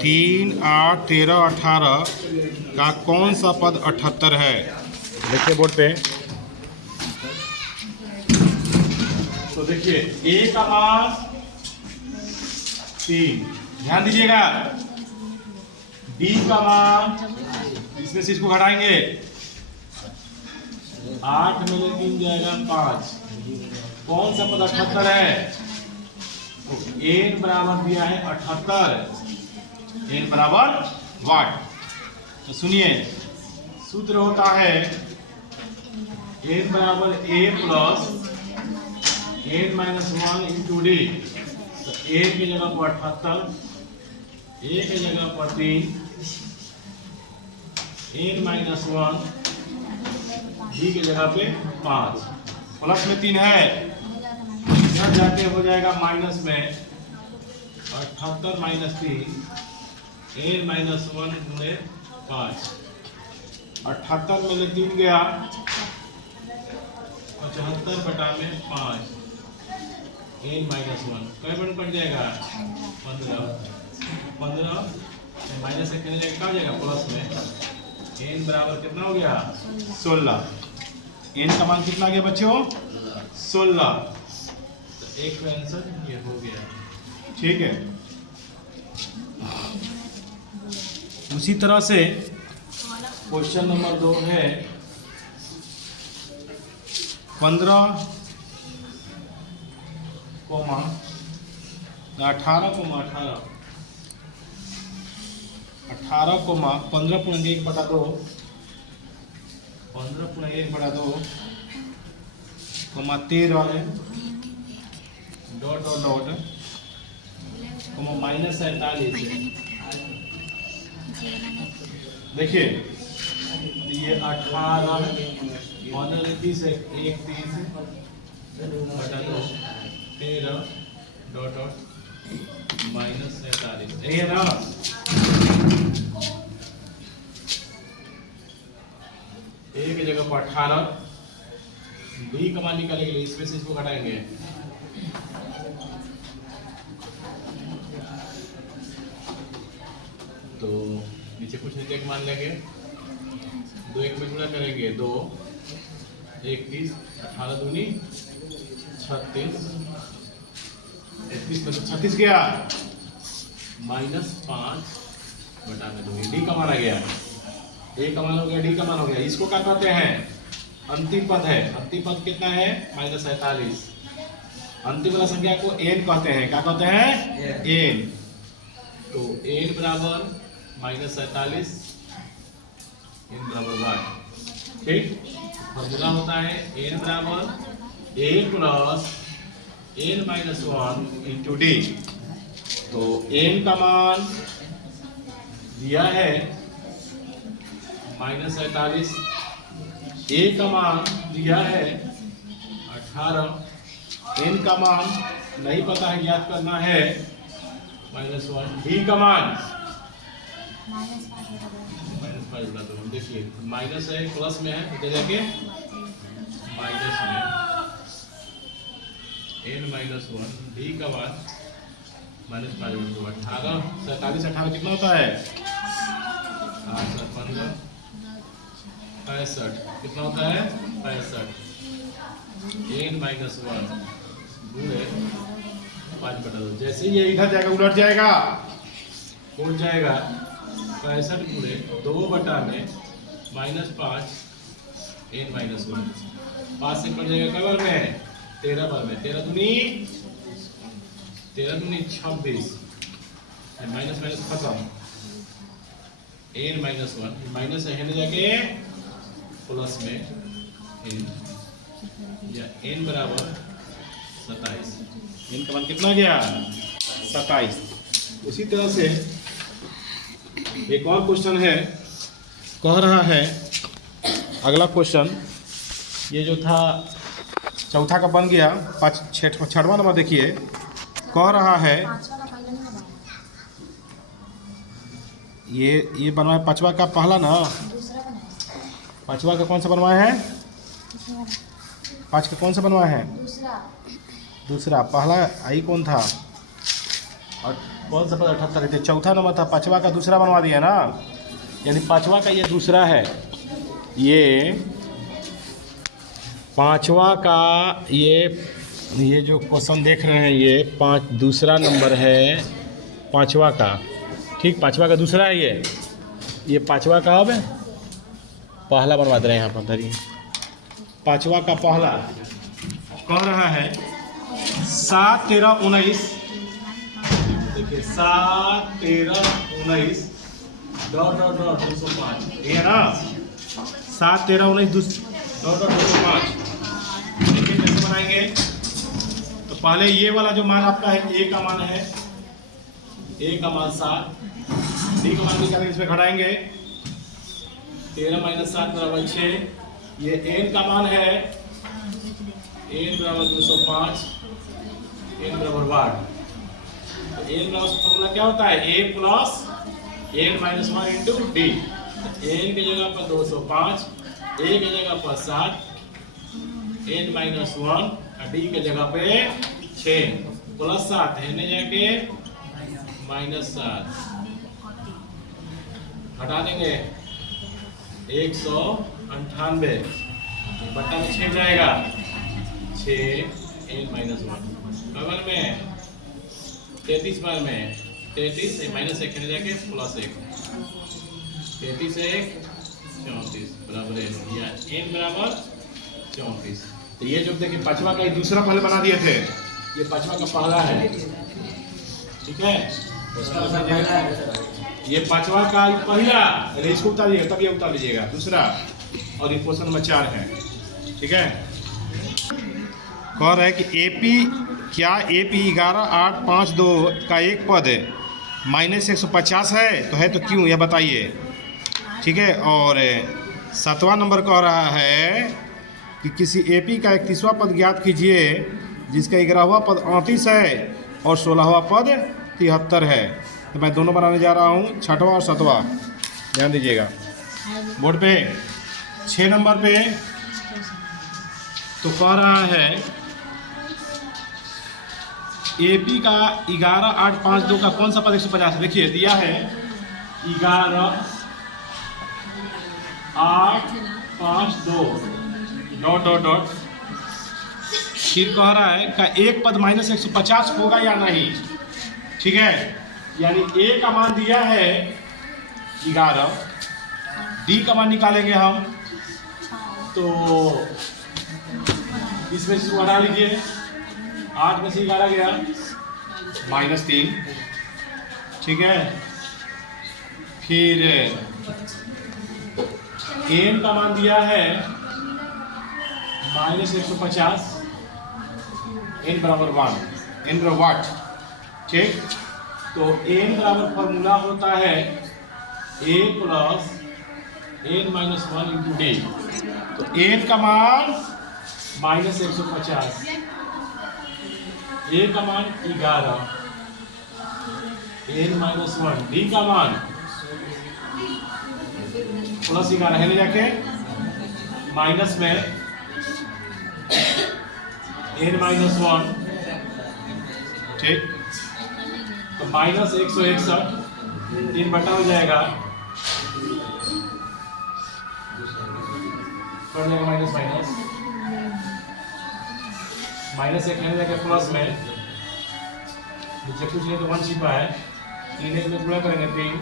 3, 8, 13, 18 का कौन सा पद 78 है? देखिए बोर्ड पे। तो देखिए a का मान 3, ध्यान दीजिएगा। d का मान, इसमें से इसको घटाएंगे, 8 में 3 जाएगा 5। कौन सा पद 78 है? तो n बराबर दिया है 78। n बराबर वाट। तो सुनिए, सूत्र होता है n बराबर a plus n minus 1 into D. तो a की जगह पर 78, a की जगह पर 3, n माइनस 1, d की जगह पे 5, प्लस में 3 है, इधर जाके हो जाएगा माइनस में 78 माइनस 3, n माइनस 1 गुणे 5। 78 में 3 गया, 75 बटा में 5, n माइनस 1 कई बन पड़ जाएगा 15 माइनस से कितने जाएगा, कहाँ जाएगा प्लस में। n बराबर कितना हो गया 16। n का मान कितना गया बच्चों 16। तो एक का आंसर ये हो गया। ठीक है। उसी तरह से क्वेश्चन नंबर 2 है 15, 18, 15 पूर्ण 1 बटा 2, 15 पूर्ण 1 बटा 2, 13 है, डॉट डॉट डॉट, माइनस 47 है। देखिए ये 18, 15 30 है, 1 30 बटा 2, 13 डॉट डॉट माइनस 47, यही है ना। ए की जगह पर 18, डी का मान निकालने के लिए इसमें से इसको घटाएंगे, तो नीचे कुछ नहीं मान लेंगे, 2 1 में गुणा करेंगे, 2 31, 18 दूनी 36, 31 में 36 गया, माइनस 5 बटा में 2, डी का मान आ गया, ए का मान हो गया, डी का मान हो गया। इसको क्या कहते हैं अंतिम पद है। अंतिम पद कितना है माइनस 47। अंतिम वाला संख्या को n कहते हैं, क्या कहते हैं n। तो n बराबर माइनस 47, n बराबर 1। ठीक, फॉर्मूला होता है n बराबर a plus n minus 1 into D. तो n का मान दिया है माइनस 47, a का मान दिया है 18, n का मान नहीं पता है, याद करना है माइनस 1, डी का मान माइनस 5 बता दो। देखिए माइनस है प्लस में है, इधर जाके माइनस में n माइनस 1, डी का मान माइनस 5 बटा 2, 18 47 18 कितना होता है 8 15 65, कितना होता है 65, n माइनस 1 गुणे 5 बटा 2। जैसे ये इधर जाएगा उलट जाएगा, उलट जाएगा, 65 गुणे 2 बटा में माइनस 5, n माइनस 1, 5 से कट जाएगा कई बार में 13 बार में, 13 दूनी 26, माइनस माइनस खत्म, n माइनस 1 माइनस है जाके प्लस में n, या n बराबर 27, n का मान कितना गया 27। उसी तरह से एक और क्वेश्चन है, कह रहा है अगला क्वेश्चन, ये जो था चौथा का बन गया, 6वां नंबर देखिए, कह रहा है ये बनवाया 5वां का पहला ना, 5वां का कौन सा बनवाया है, 5 का कौन सा बनवाया है दूसरा। पहला आई कौन था और कौन सा पद 78 है? चौथा नंबर था, पाँचवा का दूसरा बनवा दिया ना, यानी पाँचवा का ये दूसरा है, ये पाँचवा का ये जो क्वेश्चन देख रहे हैं ये दूसरा नंबर है पाँचवा का, ठीक, पाँचवा का दूसरा है ये पाँचवा का अब पहला बनवा दे रहे हैं यहाँ पर धरिए। पाँचवा का पहला कह रहा है 7, 13, 19, देखिए 7, 13, 19 डॉट डॉट डॉट 205, ये है ना, 7, 13, 19 डॉट डॉट 205। देखिए कैसे बनाएंगे, तो पहले ये वाला जो मान आपका है ए का मान है, ए का मान 7, डी का मान निकालेंगे, इसमें घटाएंगे 13 - 7 बराबर 6, ये एन का मान है, एन बराबर 205, एन बराबर 8। तो एन का फॉर्मूला क्या होता है, A plus N minus 1 into D. N की जगह पर 205, ए की जगह पर 7, एन माइनस 1 और डी की जगह पे 6 प्लस 7 है ने जाके माइनस 7 हटा देंगे 198 बट्टा में 6 जाएगा, 6 एन माइनस 1 बगल में 33 बार में 33 माइनस 1 ने जाके प्लस 1, 33 1 34 बराबर है, या एन बराबर 34। तो ये जो देखिए पांचवा का दूसरा पहले बना दिए थे, ये पांचवा का पहला है, ठीक है, ये पांचवा का पहला, इसको उतार लीजिएगा तब ये उतार लीजिएगा दूसरा, और ये क्वेश्चन नंबर 4 है, ठीक है। कह रहा है कि एपी क्या एपी 11,852 का एक पद माइनस 150 है, तो है तो क्यों यह बताइए, ठीक है। और 7वां नंबर कह रहा है कि किसी एपी का 31वां पद ज्ञात कीजिए जिसका 11वां पद 38 है और 16वां पद 73 है। तो मैं दोनों बनाने जा रहा हूँ, 6वां और 7वां, ध्यान दीजिएगा बोर्ड पे। 6 नंबर पे तो कह रहा है एपी का 11,852 का कौन सा पद 150 है, देखिए दिया है 11,852 डॉट डॉट डॉट, फिर कह रहा है का एक पद माइनस 150 होगा या नहीं, ठीक है। यानी ए का मान दिया है 11, डी का मान निकालेंगे हम, तो इसमें से हटा लीजिए, 8 में से 11 गया -3, ठीक है। फिर एन का मान दिया है -150, एन बराबर 1, एन बराबर वाट, ठीक। तो एन बराबर फॉर्मूला होता है A plus N minus 1 into D. तो एन का मान -150, ए का मान 11, एन माइनस 1, डी का मान प्लस 11 है ले जाके माइनस में एन माइनस 1, ठीक। तो माइनस 161 3 बटा हो जाएगा, कर जाएगा माइनस माइनस, माइनस 1 है जाके प्लस में, नीचे कुछ नहीं तो 1 छिपा है, 3 में गुणा करेंगे 3,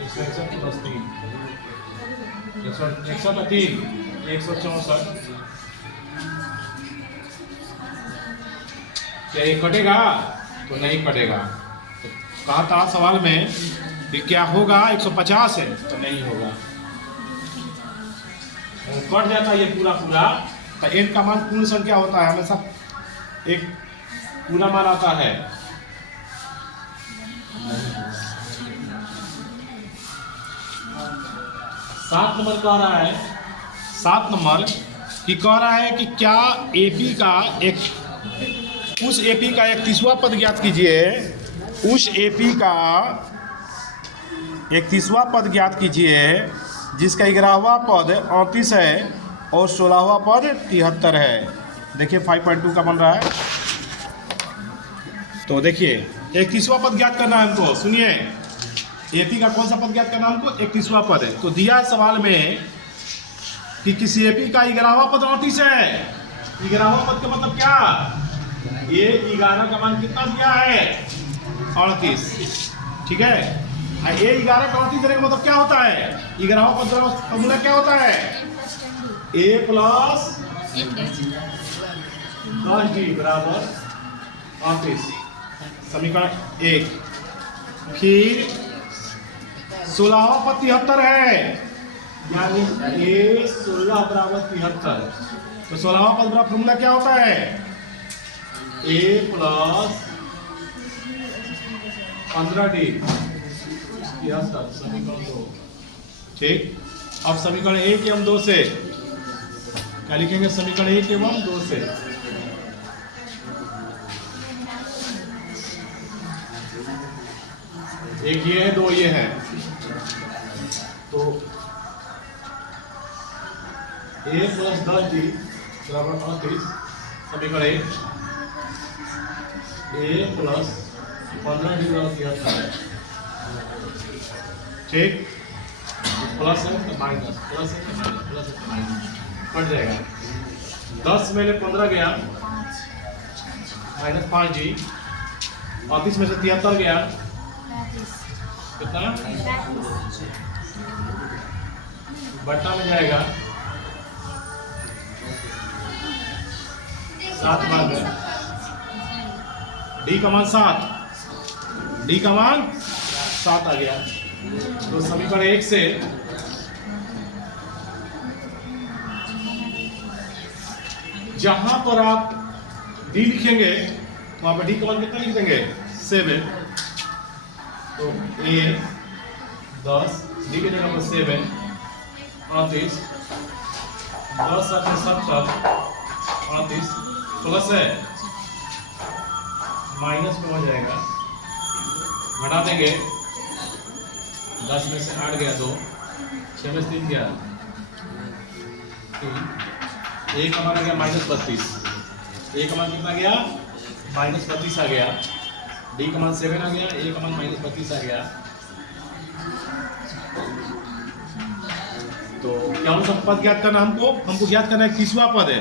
161 प्लस 3, 163 164। क्या ये कटेगा? तो नहीं कटेगा। तो कहा था सवाल में कि क्या होगा, 150 है तो नहीं होगा, कट जाता है ये पूरा पूरा। तो एन का मान पूर्ण संख्या होता है, हमेशा एक पूरा मान आता है। सात नंबर कह रहा है, 7 नंबर कि कह रहा है कि क्या एपी का उस एपी का 31वां पद ज्ञात कीजिए, उस एपी का 31वां पद ज्ञात कीजिए जिसका 11वां पद 38 है और 16वां पद 73 है। देखिए 5.2 का बन रहा है। तो देखिए 31वां पद ज्ञात करना है हमको। सुनिए, एपी का कौन सा पद ज्ञात करना है हमको? 31वां पद है। तो दिया है सवाल में कि किसी एपी का 11वां पद 38 है। 11वां पद का मतलब क्या? ये 11 का मान कितना दिया है? 38। ठीक है, ये 11 का 38 देने का मतलब क्या होता है? 11वां पद का फॉर्मूला क्या होता है? a प्लस 10d बराबर 38, समीकरण 1। फिर 16वां पद 73 है, यानी a 16 बराबर 73। तो 16वां पद का फॉर्मूला क्या होता है? a प्लस 15d, समीकरण 2। ठीक, अब समीकरण 1 एवं 2 से क्या लिखेंगे? समीकरण 1 एवं 2 से एक ये है, 2 ये है। तो a प्लस 10d बराबर 38, समीकरण 1। a प्लस 15d बराबर 73। ठीक, प्लस है तो माइनस, प्लस है तो माइनस, प्लस है तो माइनस, कट जाएगा। 10 में 15 गया, माइनस 5g। 38 में से 73 गया, कितना? बट्टा में जाएगा 7 भाग में। डी का मान 7, डी का मान 7 आ गया। तो समीकरण 1 से जहां पर आप डी लिखेंगे तो वहां पर डी का मान कितना लिख देंगे? 7। तो a 10, डी के जगह पर 7, 38, 10 7 70, 38 प्लस है माइनस में हो जाएगा, घटा देंगे। 10 में से 8 गया 2, 6 में से 3 गया 3, a का मान आ गया -32। a का मान कितना गया? -32 आ गया। डी का मान 7 आ गया, a का मान -32 आ गया। तो क्या हम सब पद ज्ञात करना? हमको ज्ञात करना है 31वां पद है।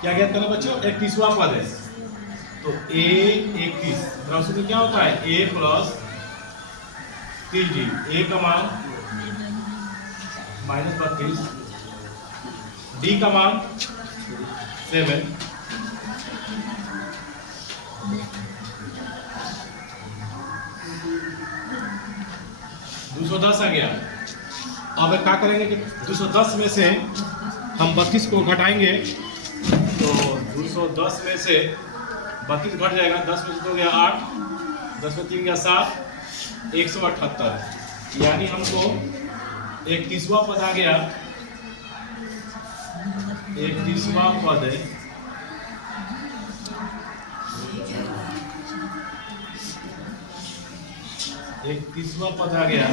क्या ज्ञात करना बच्चों? 31वां पद है। तो a 31 में क्या होता है? a प्लस 3g, a का मान -32, d का मान 7, 210 आ गया। अब क्या करेंगे कि 210 में से हम 32 को घटाएंगे। तो 210 में से 32 घट जाएगा। 10 में से 2 गया 8, 10 में 3 गया 7, 178। यानी हमको 31वां पद आ गया। 31वां पद है 31वां पद आ गया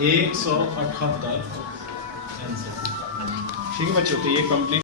178। ठीक है बच्चों, तो ये कंप्लीट